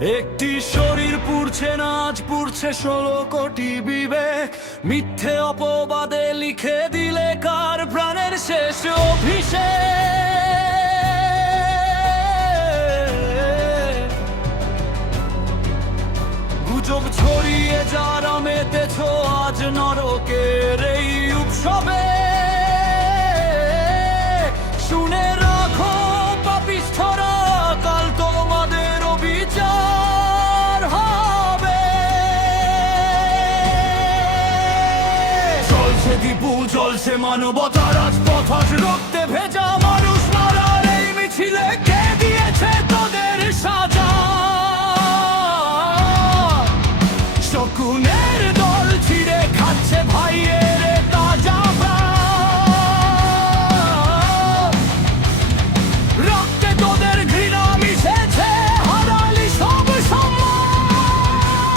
একটি শরীর পুড়ছে না, আজ পুড়ছে 16 কোটি বিবেক। মিথ্যে অপবাদে লিখে দিলে কার প্রাণের শেষ অভিষেক। গুজব ছড়িয়ে যারা মেতেছ আজ নরকের এই উৎসবে, শুনে রাখো পাপিষ্ঠরা, কাল তোমাদের বিচার হবে। চলছে বিপুল, চলছে মানবতার রাজপথ, আজ রক্তে ভেজা মানুষ মারার এই মিছিলে কে দিয়েছে তোদের সাজা? শকুনের দল ছিঁড়ে খাচ্ছে ভাইয়ের তাজা প্রাণ। রক্তে তোদের ঘৃণা মিশেছে, হারালি সব সম্মান।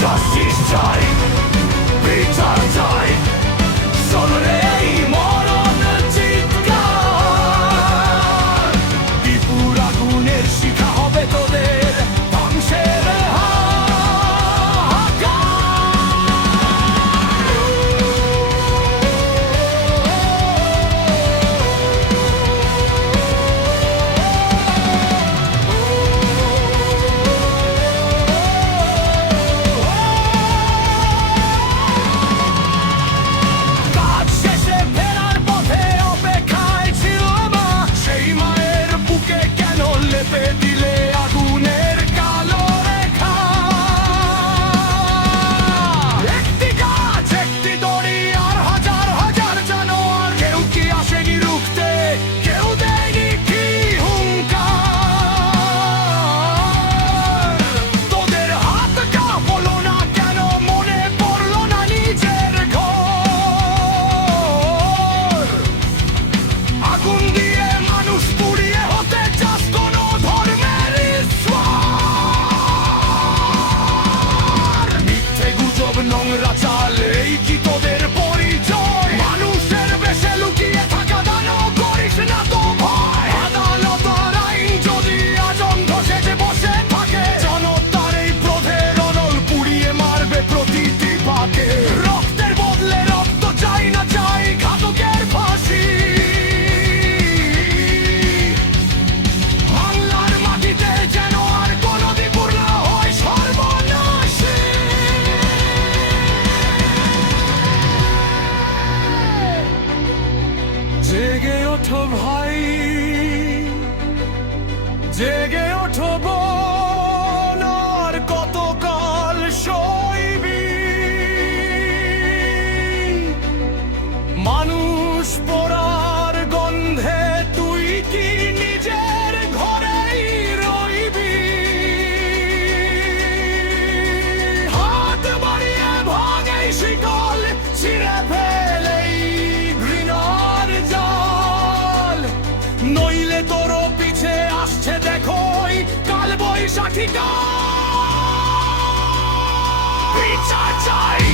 জাস্টিস চাই, বিচার চাই, শোনে এই মরণ চিৎকার। বিপুর আগুনের শিখা হবে তোদের ধ্বংসের নোংরা চাল, এই কি তোদের পরিচয়? মানুষের বেশে লুকিয়ে থাকা দানও করিস না তো ভয়। আদালত আর আইন যদি আজন্ম সেজে বসে থাকে, জনতার এই ক্রোধের অনল পুড়িয়ে মারবে প্রতিটি পাকে। রক্তের বদলে রক্ত চাই না, চাই ঘাতকের ফাঁসি। বাংলার মাটিতে যেন আর কোনো বিপুর না হয় সর্বনাশী। জেগে ওঠো ভাই, জেগে ওঠো বোন, আর কতকাল সইবি? মানুষ পোড়ার গন্ধে তুই কি নিজের ঘরেই রইবি? হাত বাড়িয়ে ভাঙে শিকল, ছিঁড়ে ফেলেই ঘৃণার জাল। নইলে তোর পিছে আসছে দেখো কাল বৈশাখী কাল। বিচার চাই।